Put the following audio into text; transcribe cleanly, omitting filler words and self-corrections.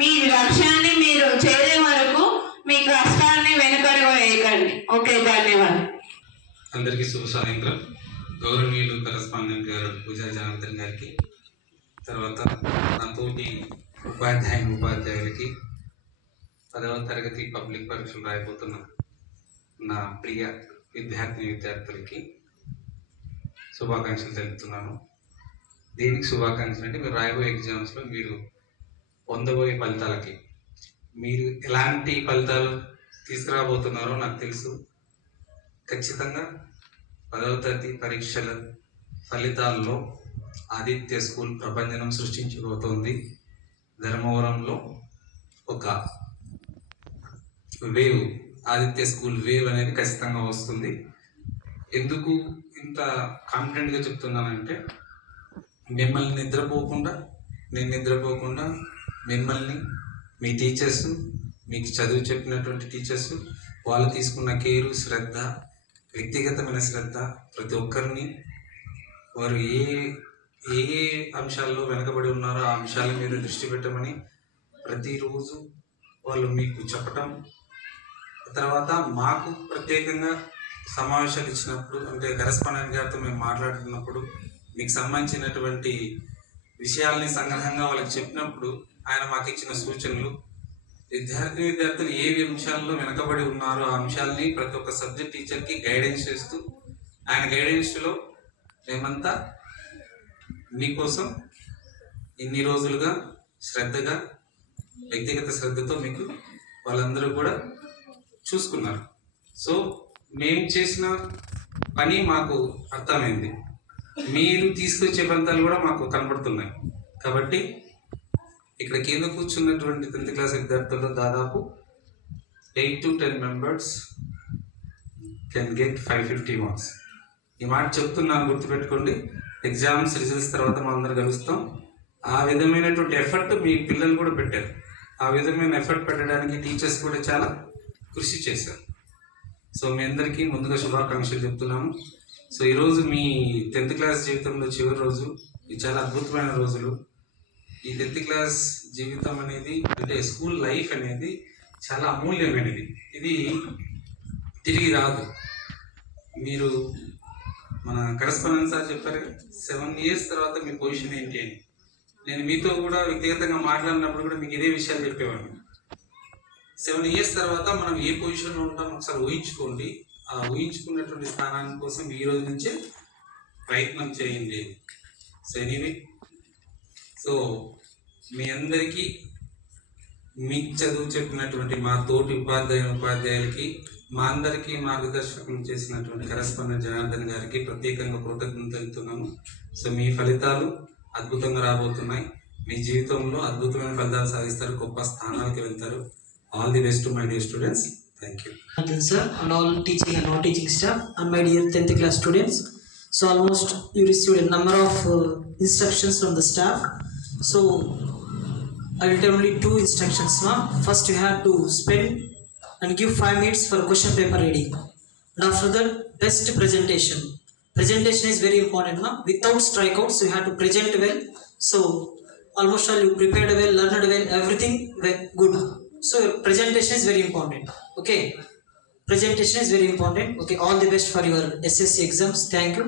మీ లక్ష్యాన్ని మీరు చేరే వరకు మీ కష్టాన్ని వెనుకడుగు వేయకండి. ఓకే, ధన్యవాదాలు. అందరికీ శుభ సాయంత్రం. గౌరవనీయులు కరస్పాండెంట్ గారు పూజా జనార్దన్ గారికి, తర్వాత నా తోటి ఉపాధ్యాయులకి, 10వ తరగతి పబ్లిక్ పరీక్షలు రాయబోతున్న నా ప్రియ విద్యార్థులకి శుభాకాంక్షలు తెలుపుతున్నాను. దీనికి శుభాకాంక్షలు అంటే మీరు రాయబోయే ఎగ్జామ్స్లో మీరు పొందబోయే ఫలితాలకి మీరు ఎలాంటి ఫలితాలు తీసుకురాబోతున్నారో నాకు తెలుసు. ఖచ్చితంగా 10వ తరగతి పరీక్షల ఫలితాల్లో ఆదిత్య స్కూల్ ప్రభంజనం సృష్టించబోతోంది. ధర్మవరంలో ఒక వేవ్, ఆదిత్య స్కూల్ వేవ్ అనేది ఖచ్చితంగా వస్తుంది. ఎందుకు ఇంత కాన్ఫిడెంట్గా చెప్తున్నానంటే, మిమ్మల్ని నేను నిద్రపోకుండా మిమ్మల్ని మీ టీచర్స్, మీకు చదువు చెప్పినటువంటి టీచర్స్, వాళ్ళు తీసుకున్న కేరు, శ్రద్ధ, వ్యక్తిగతమైన శ్రద్ధ, ప్రతి ఒక్కరిని వారు ఏ అంశాల్లో వెనకబడి ఉన్నారో ఆ అంశాల మీద దృష్టి పెట్టమని ప్రతిరోజు వాళ్ళు మీకు చెప్పటం, తర్వాత మాకు ప్రత్యేకంగా సమావేశాలు ఇచ్చినప్పుడు, అంటే కరెస్పాండెంట్ గారితో మేము మాట్లాడుతున్నప్పుడు మీకు సంబంధించినటువంటి విషయాల్ని సంగ్రహంగా వాళ్ళకి చెప్పినప్పుడు ఆయన మాకు ఇచ్చిన సూచనలు, విద్యార్థులు ఏ అంశాల్లో వెనకబడి ఉన్నారో ఆ అంశాలని ప్రతి ఒక్క సబ్జెక్ట్ టీచర్కి గైడెన్స్ చేస్తూ, ఆయన గైడెన్స్లో మేమంతా మీకోసం ఇన్ని రోజులుగా శ్రద్ధగా, వ్యక్తిగత శ్రద్ధతో మీకు వాళ్ళందరూ కూడా చూసుకున్నారు. సో మేము చేసిన పని మాకు అర్థమైంది, మీరు తీసుకొచ్చే ఫలితాలు కూడా మాకు కనబడుతున్నాయి. కాబట్టి ఇక్కడ కింద కూర్చున్నటువంటి 10th క్లాస్ విద్యార్థుల్లో దాదాపు 8 to 10 members can get 550 marks. ఈ మాట చెప్తున్నాను, గుర్తుపెట్టుకోండి. ఎగ్జామ్స్ రిజల్ట్స్ తర్వాత మనం అందరం కలుస్తాం. ఆ విధమైనటువంటి ఎఫర్ట్ మీ పిల్లలు కూడా పెట్టారు. ఆ విధమైన ఎఫర్ట్ పెట్టడానికి టీచర్స్ కూడా చాలా కృషి చేశారు. సో మీ అందరికీ ముందుగా శుభాకాంక్షలు చెప్తున్నాను. సో ఈరోజు మీ 10th క్లాస్ జీవితంలో చివరి రోజు. ఇది చాలా అద్భుతమైన రోజులు. ఈ 10th క్లాస్ జీవితం అనేది, అంటే స్కూల్ లైఫ్ అనేది చాలా అమూల్యమైనది. ఇది తిరిగి రాదు. మీరు మన కరెస్పాండెంట్ సార్ చెప్పారు 7 years తర్వాత మీ పొజిషన్ ఏంటి అని. నేను మీతో కూడా వ్యక్తిగతంగా మాట్లాడినప్పుడు కూడా మీకు ఇదే విషయాలు చెప్పేవాడిని. 7 years తర్వాత మనం ఏ పొజిషన్లో ఉంటాం ఒకసారి ఊహించుకోండి. ఆ ఊహించుకున్నటువంటి స్థానాన్ని కోసం ఈ రోజు నుంచే ప్రయత్నం చేయండి. సో ఎనీవే, సో మీ అందరికీ మీకు చదువు చెప్పినటువంటి మా తోటి ఉపాధ్యాయులకి, మా అందరికీ మార్గదర్శకం చేసినటువంటి కరెస్పాండెంట్ జనార్దన్ గారికి ప్రత్యేకంగా కృతజ్ఞతలు తెలుపుతున్నాను. సో మీ ఫలితాలు అద్భుతంగా రాబోతున్నాయి. మీ జీవితంలో అద్భుతమైన ఫలితాలు సాధిస్తారు, గొప్ప స్థానానికి వెళ్తారు. All the best my dear students. Thank you. Sir, and all teaching and non-teaching staff, and my dear 10th class students. So almost you received a number of instructions from the staff. So I will tell only 2 instructions, ma'am. First, you have to spend and give 5 minutes for question paper reading. And after that, best presentation. Presentation is very important, ma'am. Without strikeouts, you have to present well. So almost all you prepared well, learned well, everything well, good. So presentation is very important. Okay, presentation is very important. Okay, all the best for your SSC exams. Thank you.